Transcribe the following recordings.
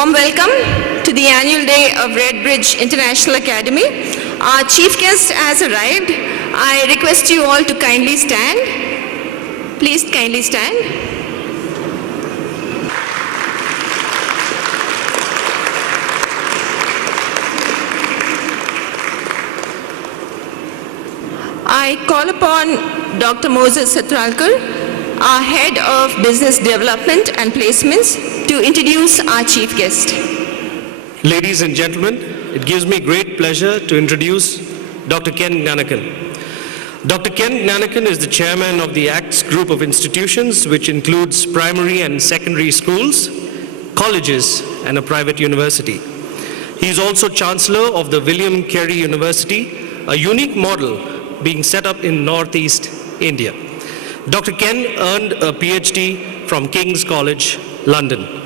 warm welcome to the annual day of Redbridge International Academy. Our chief guest has arrived. I request you all to kindly stand. Please kindly stand. I call upon Dr. Moses Satralkar, our Head of Business Development and Placements, to introduce our chief guest. Ladies and gentlemen, it gives me great pleasure to introduce Dr. Ken Gnanakan. Dr. Ken Gnanakan is the chairman of the ACTS group of institutions, which includes primary and secondary schools, colleges, and a private university. He is also chancellor of the William Carey University, a unique model being set up in Northeast India. Dr. Ken earned a PhD from King's College, London.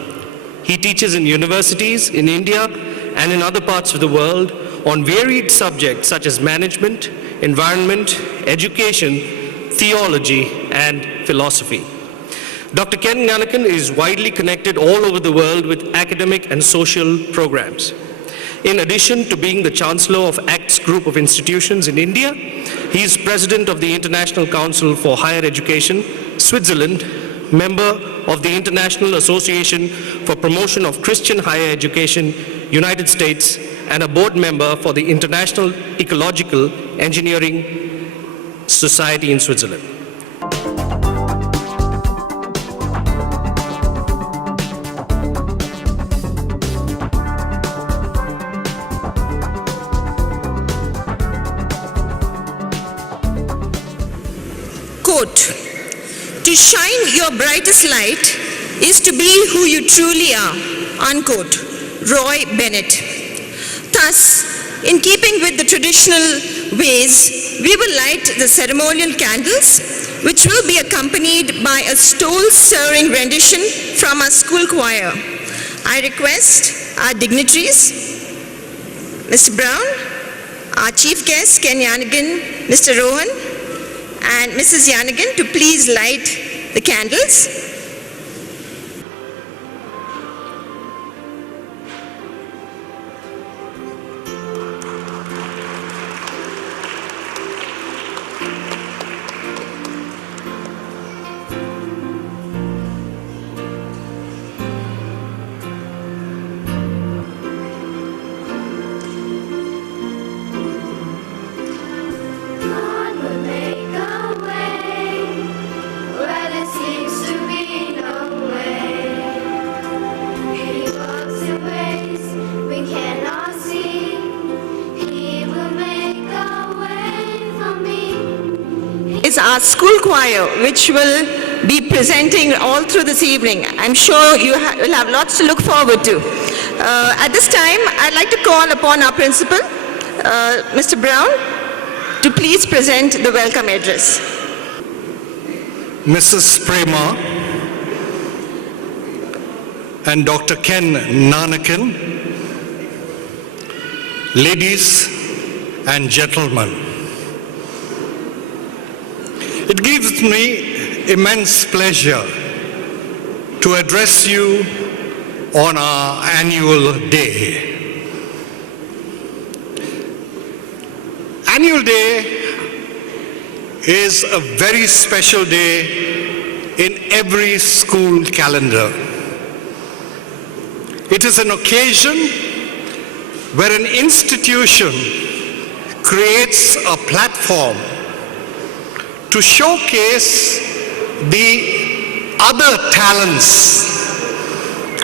He teaches in universities in India and in other parts of the world on varied subjects such as management, environment, education, theology, and philosophy. Dr. Ken Gnanakan is widely connected all over the world with academic and social programs. In addition to being the Chancellor of ACTS Group of Institutions in India, he is President of the International Council for Higher Education, Switzerland, member of the International Association for Promotion of Christian Higher Education, United States, and a board member for the International Ecological Engineering Society in Switzerland. Quote, "To shine your brightest light is to be who you truly are," unquote. Roy Bennett. Thus, in keeping with the traditional ways, we will light the ceremonial candles, which will be accompanied by a soul-stirring rendition from our school choir. I request our dignitaries, Mr. Brown, our chief guest, Ken Gnanakan, Mr. Rohan, and Mrs. Gnanakan to please light the candles. Is our school choir, which will be presenting all through this evening. I'm sure you will have lots to look forward to. At this time, I'd like to call upon our principal, Mr. Brown, to please present the welcome address. Mrs. Prema and Dr. Ken Gnanakan, ladies and gentlemen, it gives me immense pleasure to address you on our annual day. Annual Day is a very special day in every school calendar. It is an occasion where an institution creates a platform to showcase the other talents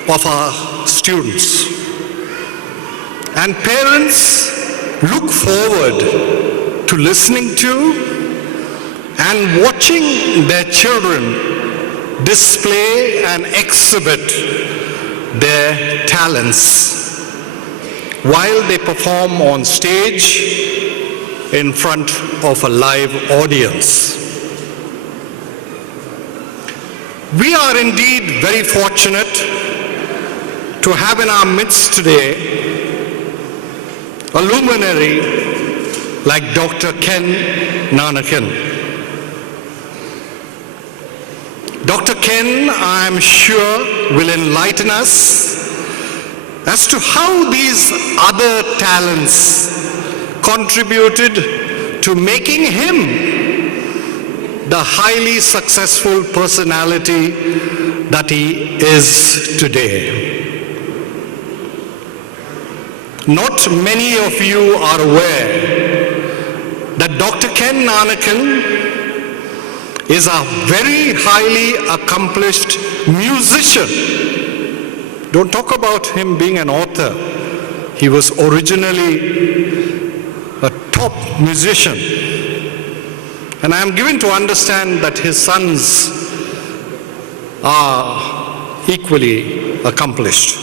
of our students. And parents look forward to listening to and watching their children display and exhibit their talents while they perform on stage in front of a live audience. We are indeed very fortunate to have in our midst today a luminary like Dr. Ken Gnanakan. Dr. Ken, I'm sure, will enlighten us as to how these other talents contributed to making him the highly successful personality that he is today. Not many of you are aware that Dr. Ken Nanakan is a very highly accomplished musician. Don't talk about him being an author. He was originally a top musician. And I am given to understand that his sons are equally accomplished.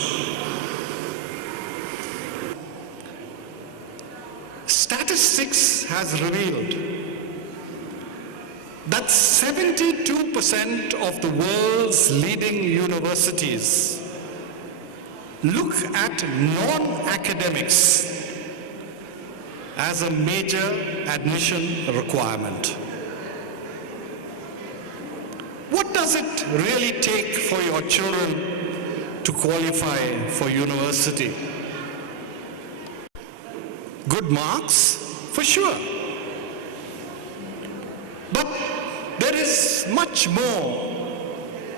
Statistics has revealed that 72% of the world's leading universities look at non-academics as a major admission requirement. What does it really take for your children to qualify for university? Good marks, for sure. But there is much more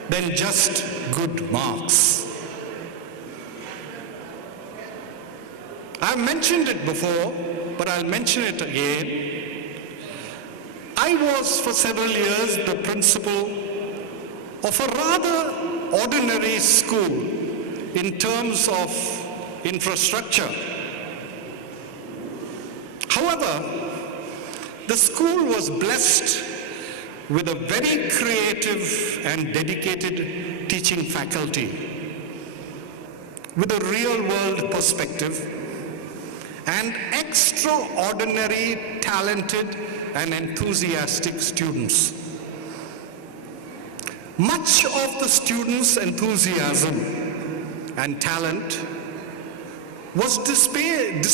than just good marks. I've mentioned it before, but I'll mention it again. I was for several years the principal of a rather ordinary school in terms of infrastructure. However, the school was blessed with a very creative and dedicated teaching faculty with a real-world perspective and extraordinary talented and enthusiastic students. Much of the students' enthusiasm and talent was displayed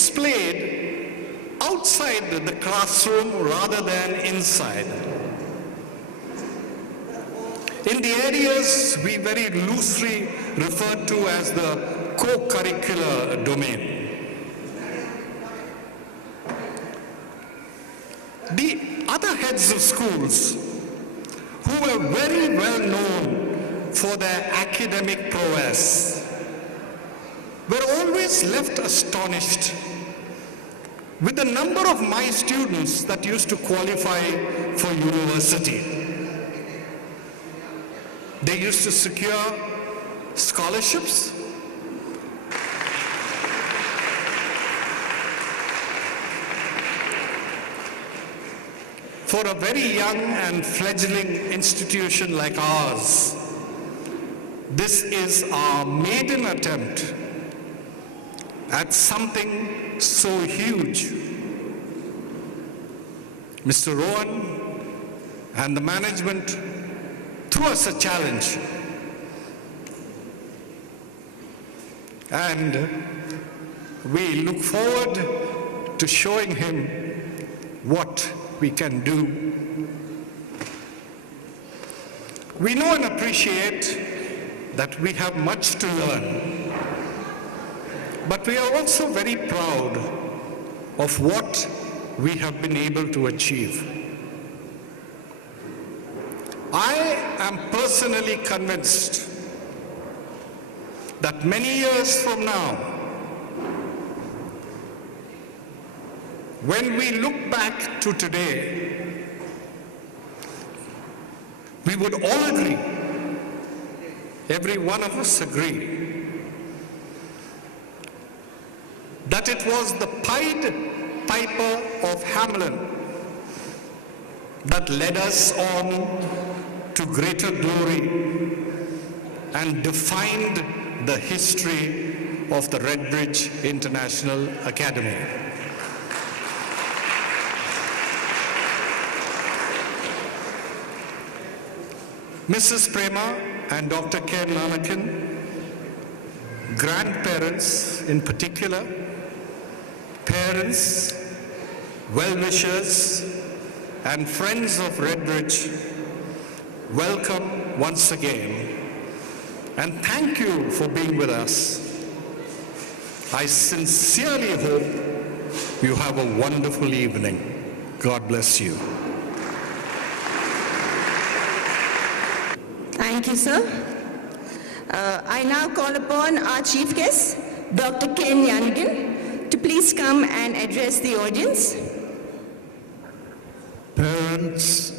outside the classroom rather than inside. In the areas we very loosely refer to as the co-curricular domain. The other heads of schools who were very well known for their academic prowess were always left astonished with the number of my students that used to qualify for university. They used to secure scholarships, for a very young and fledgling institution like ours. This is our maiden attempt at something so huge. Mr. Rowan and the management threw us a challenge. And we look forward to showing him what we can do. We know and appreciate that we have much to learn, but we are also very proud of what we have been able to achieve. I am personally convinced that many years from now, when we look back to today, we would all agree, every one of us agree, that it was the Pied Piper of Hamelin that led us on to greater glory and defined the history of the Redbridge International Academy. Mrs. Prema and Dr. Ken Nanakan, grandparents in particular, parents, well-wishers, and friends of Redbridge, welcome once again, and thank you for being with us. I sincerely hope you have a wonderful evening. God bless you. Thank you, sir. I now call upon our chief guest, Dr. Ken Yanigan, to please come and address the audience. Parents,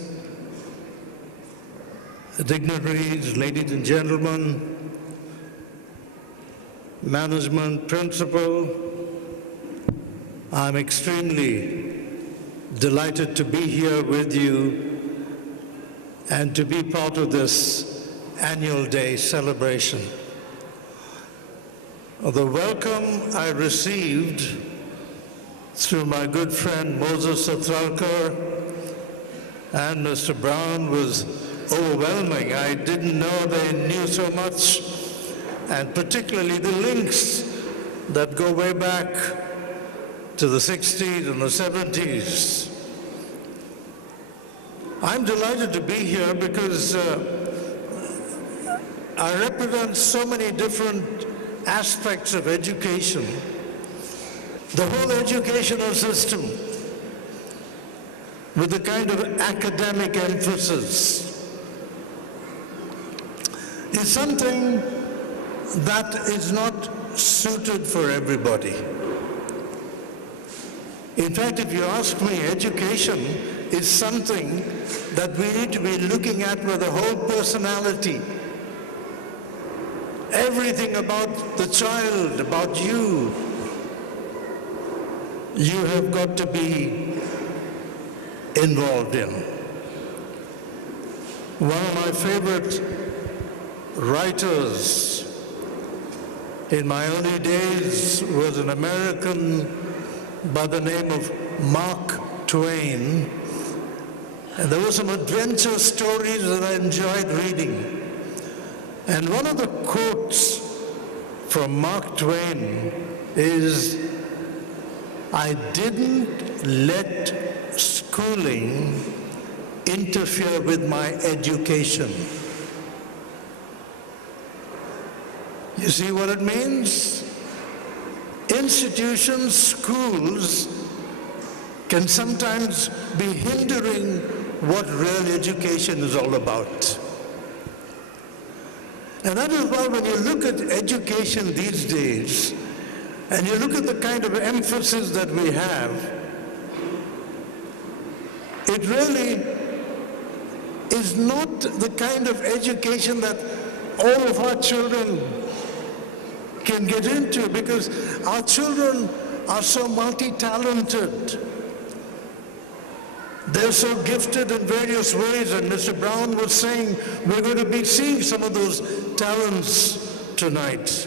dignitaries, ladies and gentlemen, management, principal, I'm extremely delighted to be here with you and to be part of this annual day celebration. The welcome I received through my good friend Moses Sathralkar and Mr. Brown was overwhelming. I didn't know they knew so much, and particularly the links that go way back to the 60s and the 70s. I'm delighted to be here because I represent so many different aspects of education. The whole educational system, with the kind of academic emphasis, is something that is not suited for everybody. In fact, if you ask me, education is something that we need to be looking at with the whole personality. Everything about the child, about you have got to be involved in. One of my favorite writers in my early days was an American by the name of Mark Twain, and there were some adventure stories that I enjoyed reading. And one of the quotes from Mark Twain is, "I didn't let schooling interfere with my education." You see what it means? Institutions, schools can sometimes be hindering what real education is all about. And that is why when you look at education these days, and you look at the kind of emphasis that we have, it really is not the kind of education that all of our children can get into, because our children are so multi-talented. They're so gifted in various ways, and Mr. Brown was saying we're going to be seeing some of those talents tonight.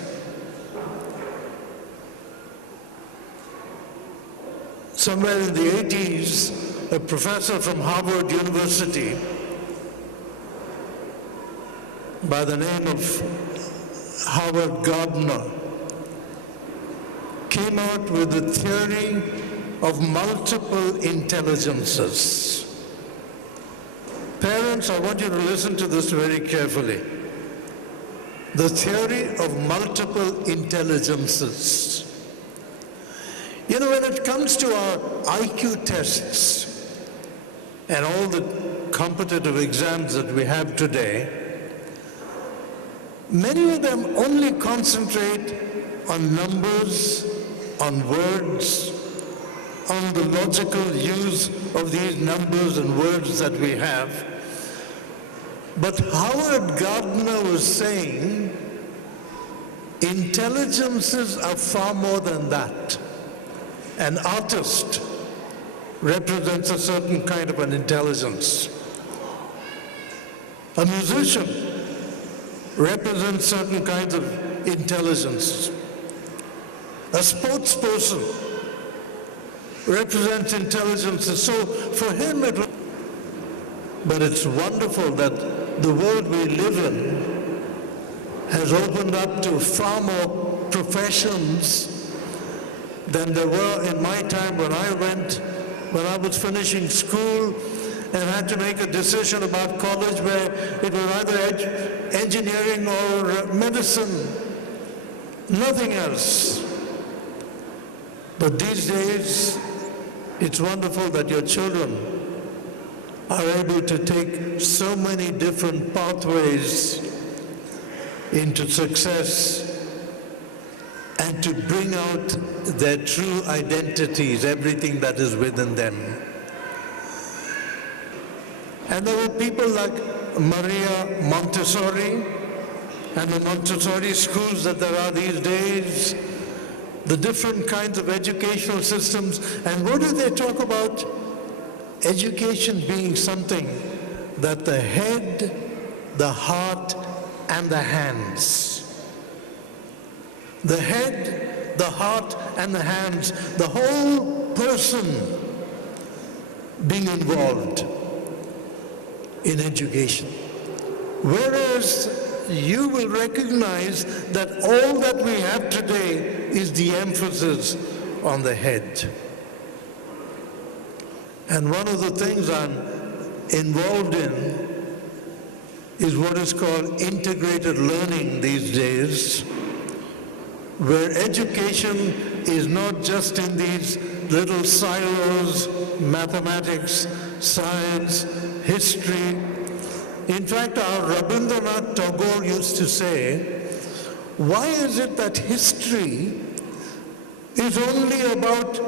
Somewhere in the 80s, a professor from Harvard University by the name of Howard Gardner came out with the theory of multiple intelligences. Parents, I want you to listen to this very carefully. The theory of multiple intelligences. You know, when it comes to our IQ tests and all the competitive exams that we have today, many of them only concentrate on numbers, on words, on the logical use of these numbers and words that we have. But Howard Gardner was saying, intelligences are far more than that. An artist represents a certain kind of an intelligence. A musician represents certain kinds of intelligence. A sportsperson represents intelligence. So for him it was, but it's wonderful that the world we live in has opened up to far more professions than there were in my time when I was finishing school and had to make a decision about college, where it was either engineering or medicine, nothing else. But these days, it's wonderful that your children are able to take so many different pathways into success and to bring out their true identities, everything that is within them. And there were people like Maria Montessori and the Montessori schools that there are these days, the different kinds of educational systems. And what do they talk about? Education being something that the head, the heart, and the hands. The head, the heart, and the hands, the whole person being involved in education. Whereas you will recognize that all that we have today is the emphasis on the head. And one of the things I'm involved in is what is called integrated learning these days, where education is not just in these little silos, mathematics, science, history. In fact, our Rabindranath Tagore used to say, why is it that history is only about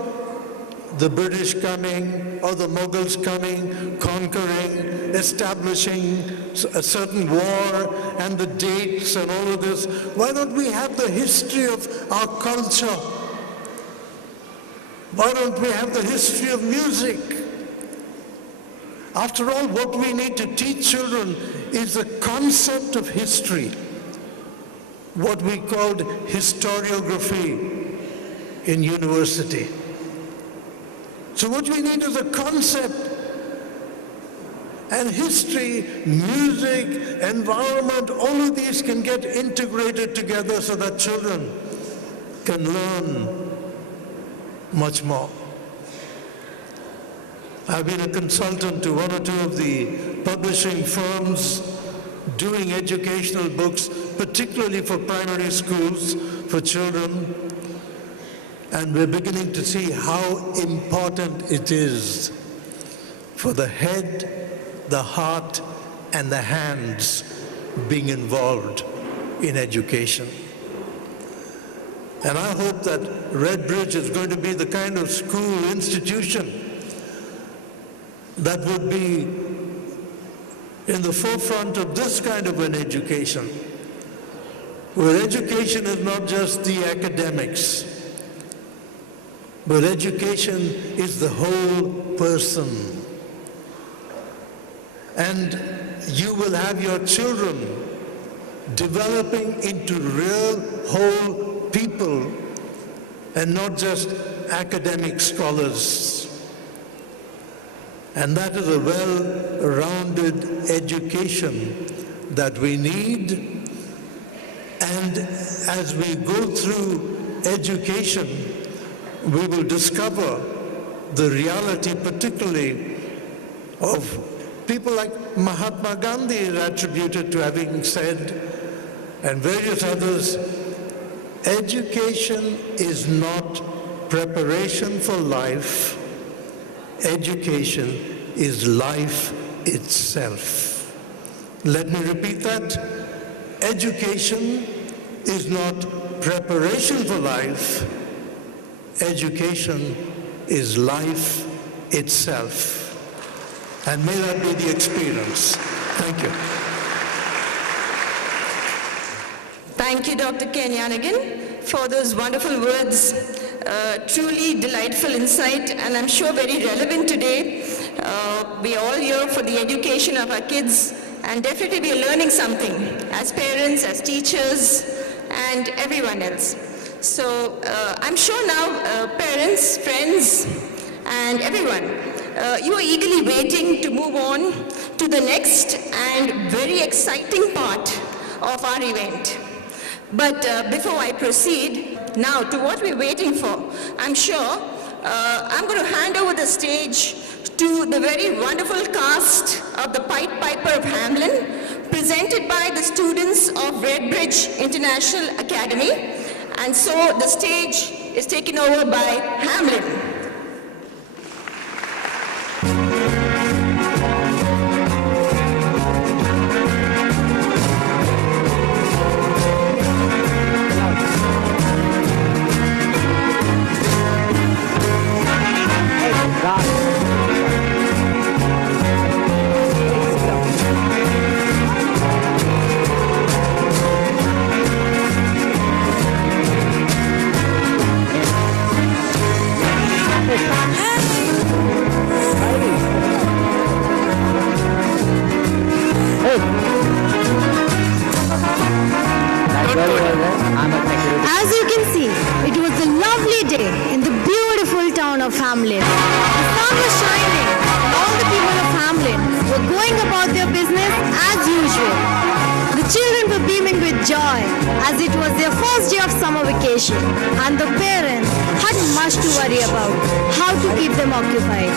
the British coming or the Mughals coming, conquering, establishing a certain war and the dates and all of this? Why don't we have the history of our culture? Why don't we have the history of music? After all, what we need to teach children is the concept of history, what we called historiography in university. So what we need is a concept. And history, music, environment, all of these can get integrated together so that children can learn much more. I've been a consultant to one or two of the publishing firms doing educational books, particularly for primary schools, for children. And we're beginning to see how important it is for the head, the heart, and the hands being involved in education. And I hope that Redbridge is going to be the kind of school institution that would be in the forefront of this kind of an education, where education is not just the academics, but education is the whole person. And you will have your children developing into real whole people and not just academic scholars. And that is a well-rounded education that we need. And as we go through education, we will discover the reality, particularly of people like Mahatma Gandhi is attributed to having said, and various others, education is not preparation for life. Education is life itself. Let me repeat that. Education is not preparation for life. Education is life itself. And may that be the experience. Thank you. Thank you, Dr. Ken Yanigan, for those wonderful words. Truly delightful insight, and I'm sure very relevant today. We are all here for the education of our kids, and definitely we are learning something as parents, as teachers, and everyone else. So I'm sure now parents, friends, and everyone, you are eagerly waiting to move on to the next and very exciting part of our event. But before I proceed now to what we're waiting for, I'm sure I'm going to hand over the stage to the very wonderful cast of the Pied Piper of Hamelin, presented by the students of Redbridge International Academy. And so the stage is taken over by Hamlin. As you can see, it was a lovely day in the beautiful town of Hamlin. The sun was shining and all the people of Hamlin were going about their business as usual. The children were beaming with joy as it was their first day of summer vacation and the parents had much to worry about how to keep them occupied.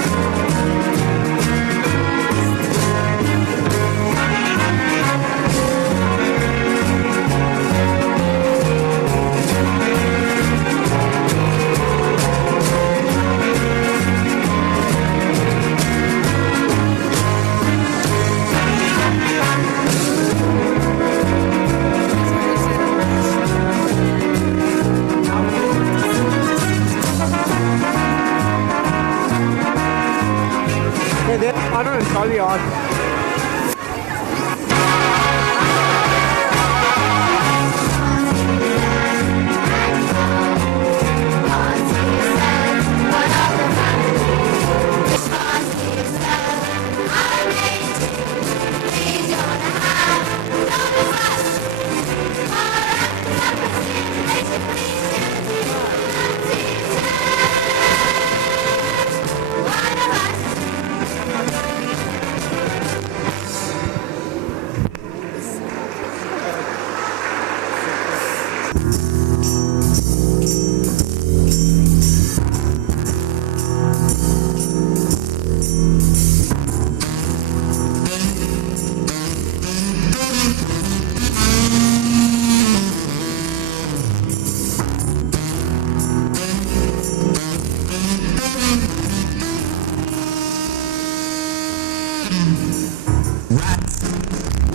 I don't know, sorry, odd.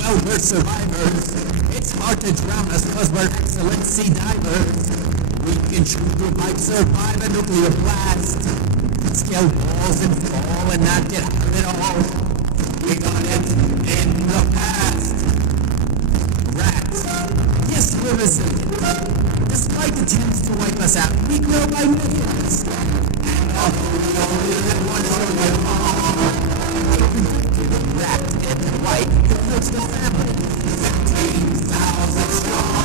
Well, we're survivors. It's hard to drown us because we're excellent sea divers. We can shoot through pipes, survive a nuclear blast. Scale walls and fall and not get out at all. We got it in the past. Rats. Yes, we're resilient. Despite attempts to wipe us out, we grow by millions. And although we only live 1 trillion long, a predicted rat and white includes the family. 15,000 strong.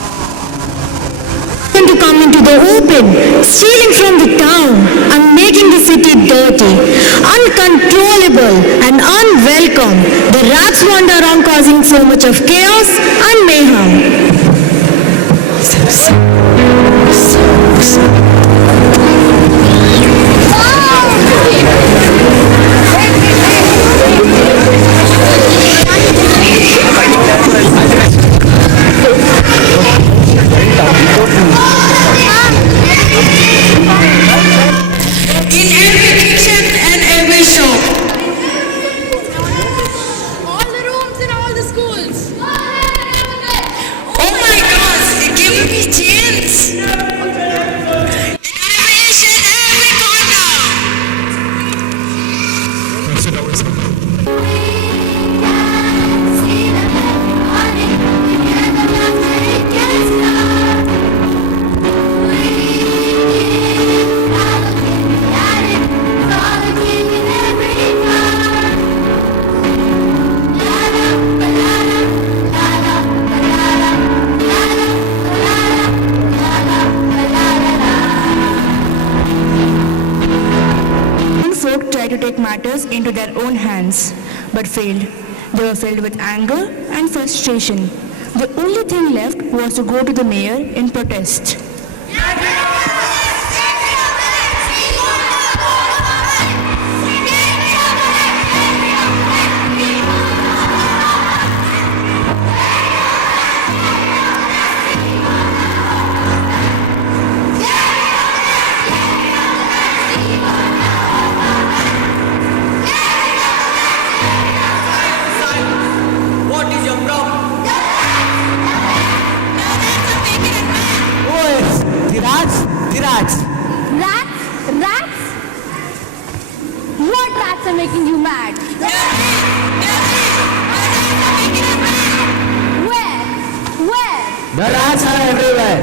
To come into the open, stealing from the town and making the city dirty, uncontrollable and unwelcome. The rats wander around causing so much of chaos and mayhem. In every kitchen and every shop. All the rooms in all the schools. Oh my gosh, it gave me chills. In every kitchen, every corner. Folk tried to take matters into their own hands, but failed. They were filled with anger and frustration. The only thing left was to go to the mayor in protest. making you mad. Where? The rats are everywhere.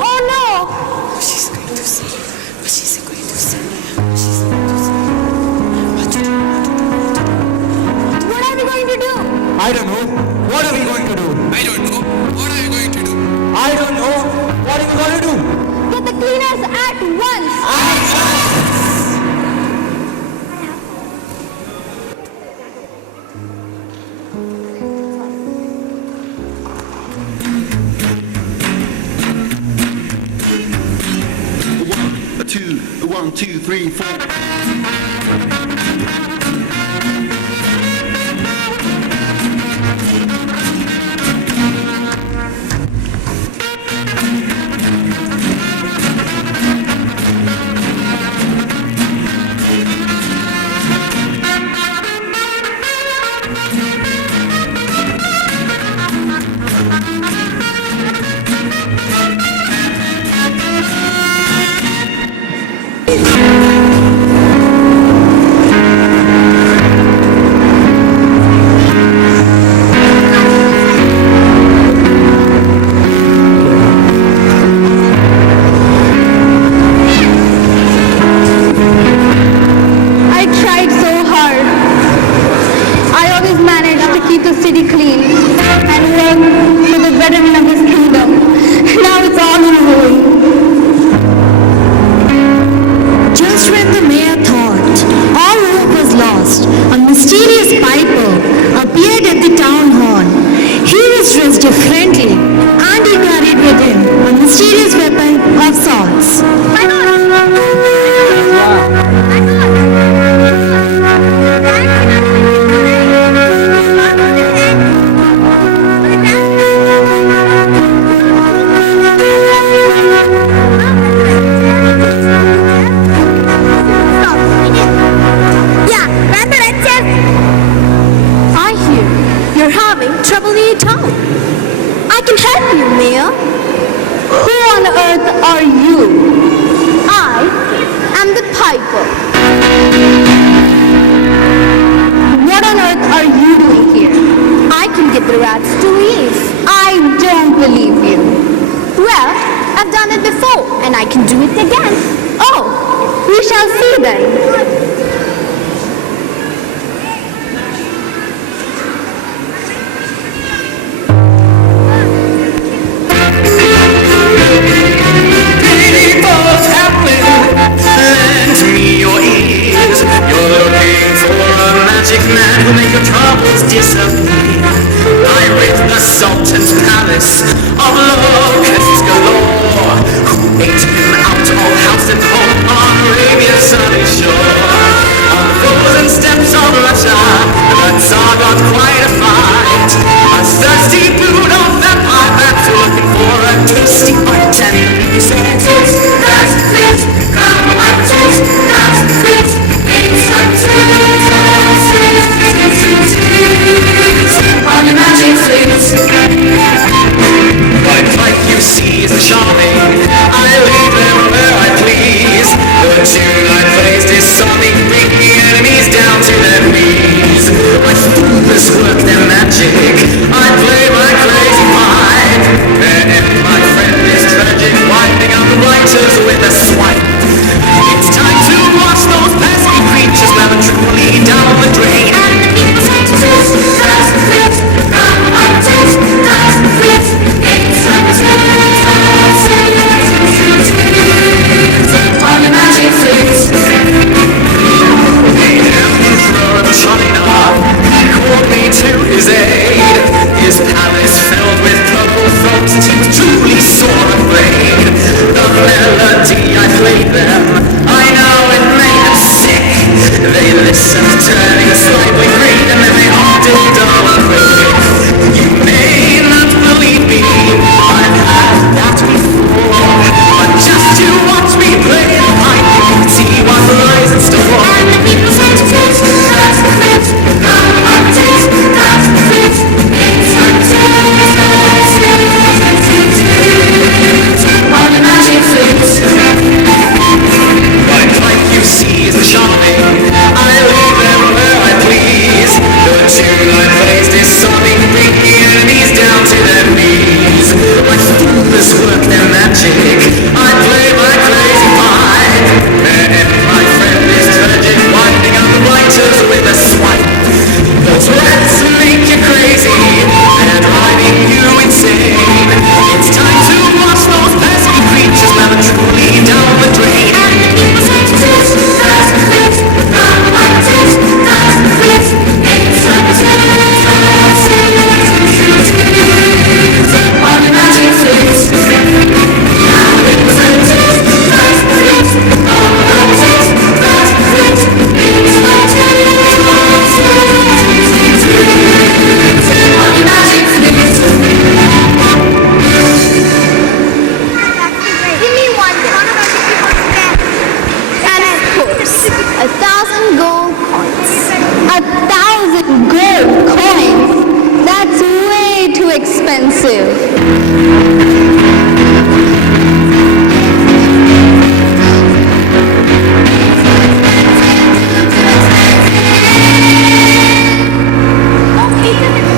Oh no! She's going to say. She's going to say. What are we going to do? I don't know. What are we going to do? I don't know. What are you going to do? I don't know. What are we going to do? Get the cleaners at once! One, two, three, four. I tried so hard. I always managed to keep the city clean and work for the betterment of this kingdom. Now it's all in ruin. Just when the mayor thought all hope was lost, a mysterious piper appeared at the town hall. He was dressed differently and he carried with him a mysterious weapon of sorts. I hear you're having trouble in your town. I can help you, Mayor. Who on earth are you? I am the Piper. What on earth are you doing here? I can get the rats to leave. I don't believe you. Well, I've done it before, and I can do it again. Oh, we shall see then. People's happening, lend me your ears. You're looking for a magic man who'll make your troubles disappear. I rid the Sultan's palace of locusts galore, who ate him out of house and home on Arabia's sunny shore. On the frozen steppes of Russia, the Tsar got quite a fight. A thirsty brood of vampire bats were looking for a tasty bite, and he said, "That's it, come and taste, that's it, it's a taste, on the magic flute." My pipe, you see, is charming. I leave them where I please. The tune I placed is something, bringing enemies down to their knees. My fingers work their magic. I play my crazy pipe. And my friend is tragic, wiping out the writers with a swipe. It's time to watch those pesky creatures never truly down the drain. And the people say to this, that's it, come and taste, that's it, it's a taste, on the magic flute. 1,000 gold coins. 1,000 gold coins? That's way too expensive.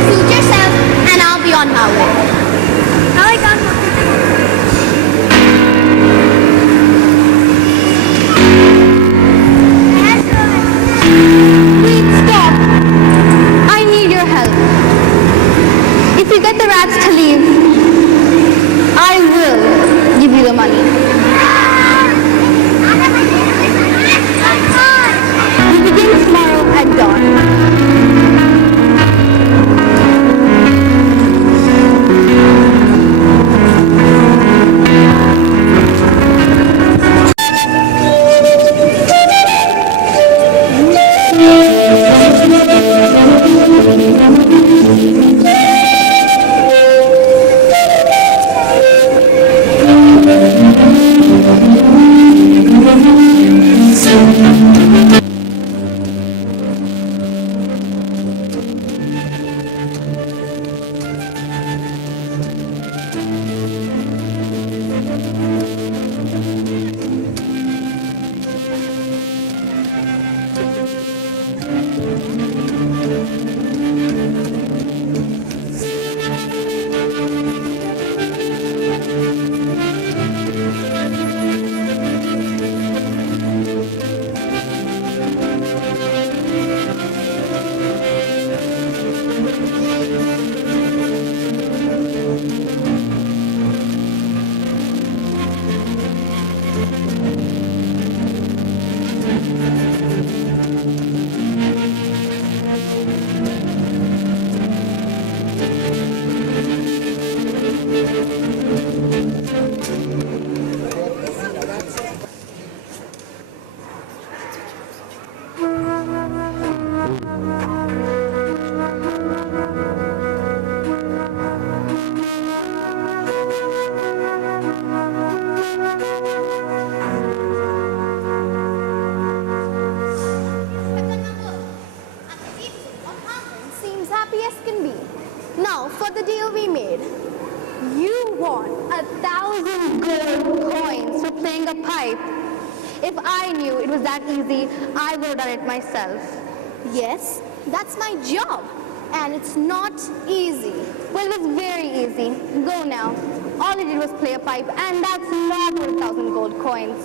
Suit yourself and I'll be on my way. I can't. Wait, stop. I need your help. If you get the rats to leave, I will give you the money. We begin tomorrow at dawn. Seems happy as can be. Now, for the deal we made. You want 1,000 gold coins for playing a pipe. If I knew it was that easy, I would have done it myself. Yes, that's my job. And it's not easy. Well, it was very easy. Go now. All I did was play a pipe, and that's not worth 1,000 gold coins.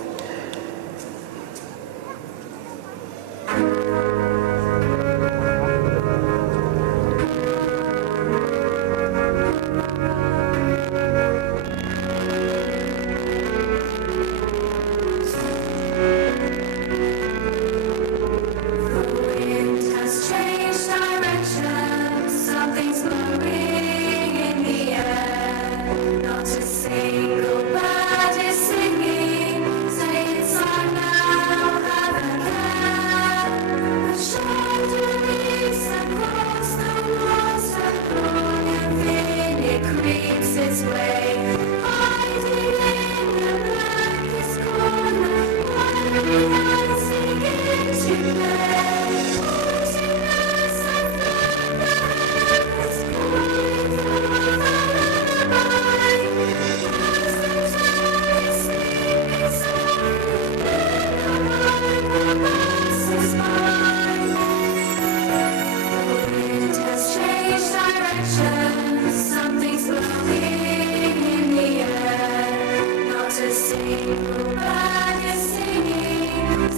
Something's blowing in the air. Not a single bird is singing.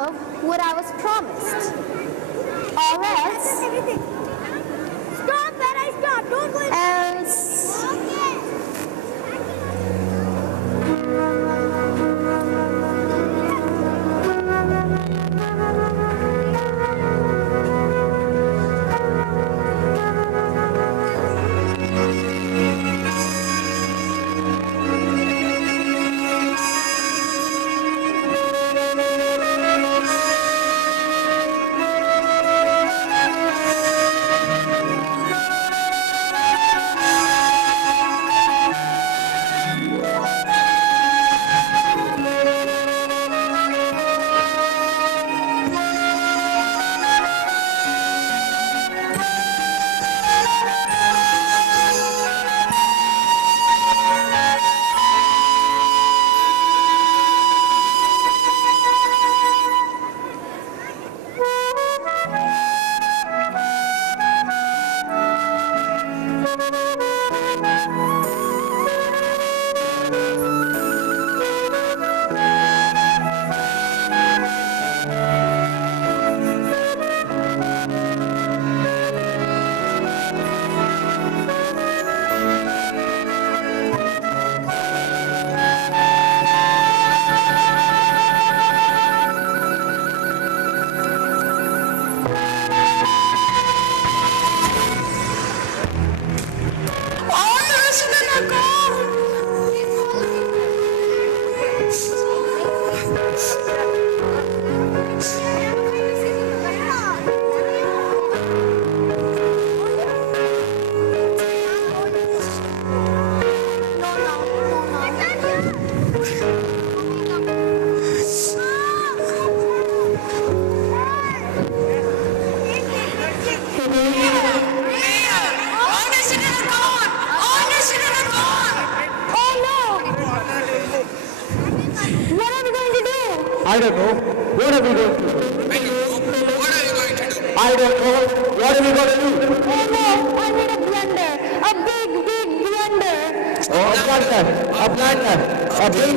serve what I was promised. Or else... Stop where I stop, don't go... Else... I don't know. What are we going to do? What are you going to do? I don't know. What are we going to do? Oh no, I made a blunder. A big, big blunder. Oh, a blunder. A blunder. A big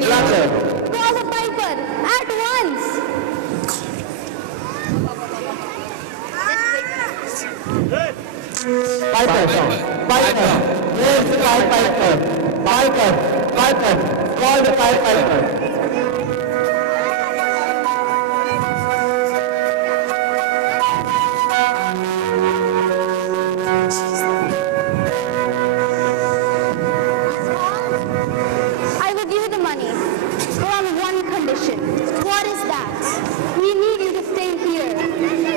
blunder. Call the piper at once. Piper. Piper. Where's the piper? Piper. Piper. Call the piper. I will give you the money, but on one condition. What is that? We need you to stay here.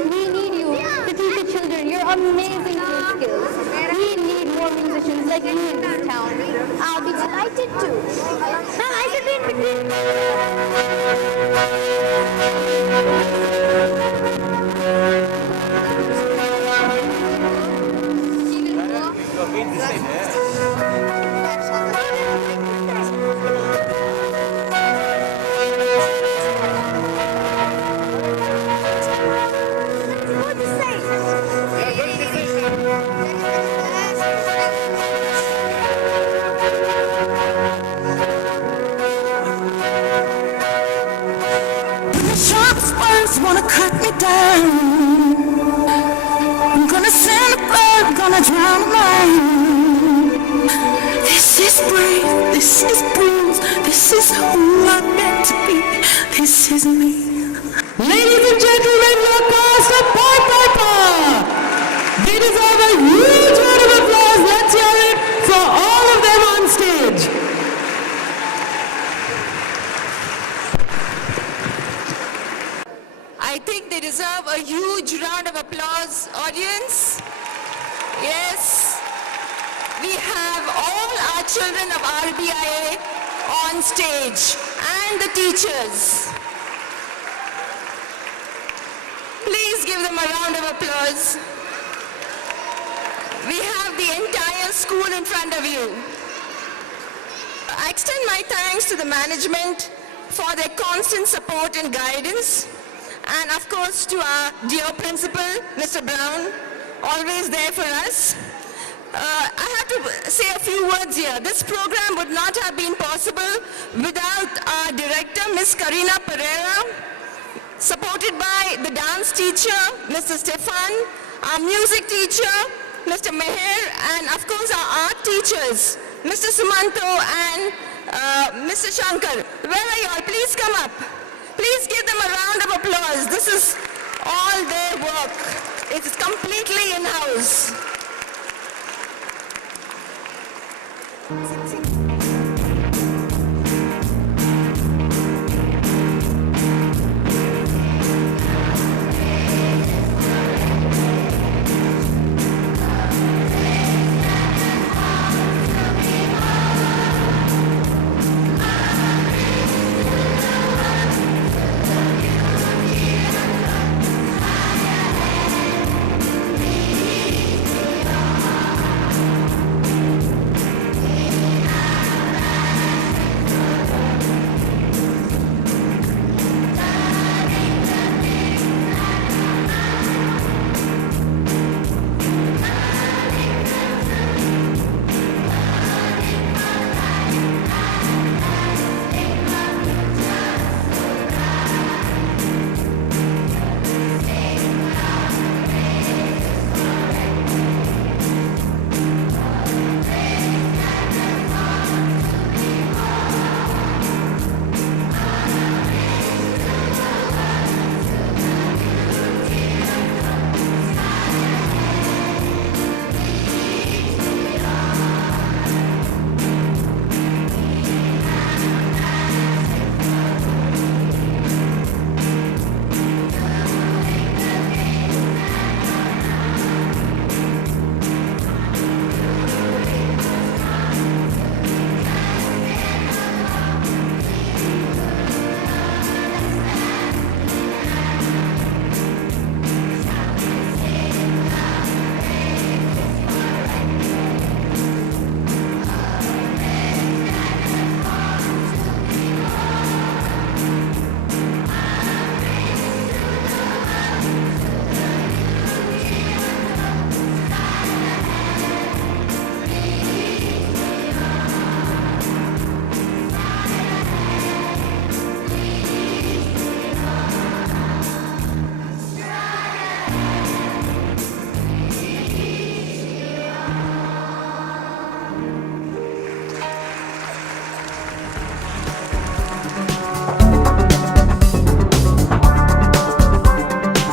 We need you to teach the children your amazing music skills. We need more musicians like you in this town. I'll be delighted to. Ma'am, I should be in Wanna cut me down. I'm gonna send a bird, gonna drown a man. This is brave, this is bruised, this is who I'm meant to be, this is me. Ladies and gentlemen, your cast of Piper. They deserve a huge round of applause. Let's hear it for all of them on stage. I think they deserve a huge round of applause, audience. Yes, we have all our children of RBIA on stage and the teachers. Please give them a round of applause. We have the entire school in front of you. I extend my thanks to the management for their constant support and guidance. And of course to our dear principal, Mr. Brown, always there for us. I have to say a few words here. This program would not have been possible without our director, Ms. Karina Pereira, supported by the dance teacher, Mr. Stefan, our music teacher, Mr. Meher, and of course our art teachers, Mr. Sumanto and Mr. Shankar. Where are you all? Please come up. Please give them a round of applause. This is all their work. It's completely in-house.